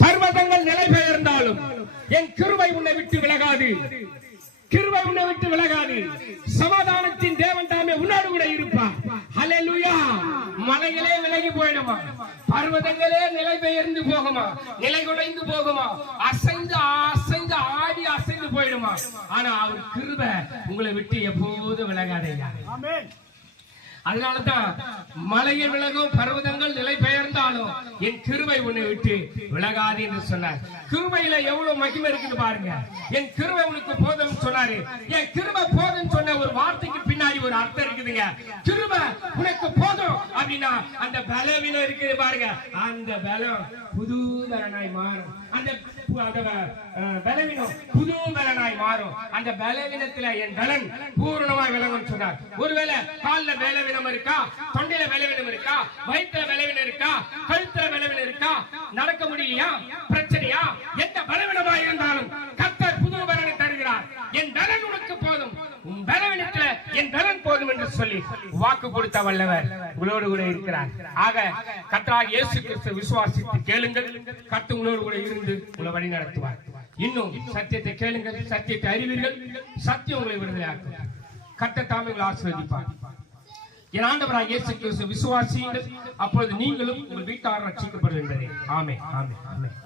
பர்வதங்கள் நிலை பெயர்ந்தாலும் என் கிருபை உன்னை விட்டு விலகாது. கிருபை உன்னை விட்டு விலகாது. சமாதானத்தின் தேவன் தாமே உன்னோடு கூட இருப்பார். ஹல்லேலூயா. மலைகளே விலகி போயிடுமா, பர்வதங்களே நிலை பெயர்ந்து போகுமா, நிலை குலைந்து போகுமா, அசைந்து அசைந்து ஆடி அசைந்து போயிடுமா, ஆனா அவர் கிருபை உங்களை விட்டு எப்போதும் விலகாதையா. ஆமென். அதனாலதான் மலையை விலகும், பர்வதங்கள் நிலை பெயர்ந்தாலும் என் கிருபை உன்னை விட்டு விலகாது என்று சொன்னார். கிருபையில எவ்வளவு மகிமை இருக்குது பாருங்க. என் கிருபை உனக்கு போதும் சொன்னாரு. என் கிருபை போதும் சொன்ன ஒரு வார்த்தைக்கு பின்னாடி ஒரு அர்த்தம் இருக்குதுங்க. கிருபை உனக்கு போதும் அப்படின்னா அந்த பலவீனம் இருக்குது பாருங்க, அந்த பலம் புது பலனாய் மாறும். அந்த பலவீனம் புது பலனாய் மாறும். அந்த பலவீனத்துல என் பலன் பூரணமாய் விளங்கும் சொன்னார். ஒருவேளை கால்ல பலவீனம் இருக்கா, தொண்டையில பலவீனம் இருக்கா, வயிற்றுல பலவீனம் இருக்கா, கழுத்துல பலவீனம் இருக்கா, நடக்க முடியலையா, பிரச்சனையா, எந்த பலவீனமாய் இருந்தாலும் கர்த்தர் புது பலனை தருகிறார். என் பலன் உனக்கு போதும், உன் பலவீனத்துல என் பலன் போதும் என்று சொல்லி வாக்கு கொடுத்த வல்லவர் உங்களோடு கூட இருக்கிறார். ஆக கர்த்தராகிய இயேசு கிறிஸ்துவை விசுவாசித்து கேளுங்கள், கர்த்தர் உங்களோடு கூட இருந்து உங்களை வழி நடத்துவார். இன்னும் சத்தியத்தை கேளுங்கள், சத்தியத்தை அறிவீர்கள், சத்தியம் உங்களை விடுதலையாக்கும். கர்த்தர் தாமே உங்களை ஆசீர்வதிப்பார். என் ஆண்டவராகிய இயேசு கிறிஸ்துவை விசுவாசியுங்கள், அப்பொழுது நீங்களும் உங்கள் வீட்டார் ரட்சிக்கப்படுவீர்கள். ஆமென், ஆமென், ஆமென்.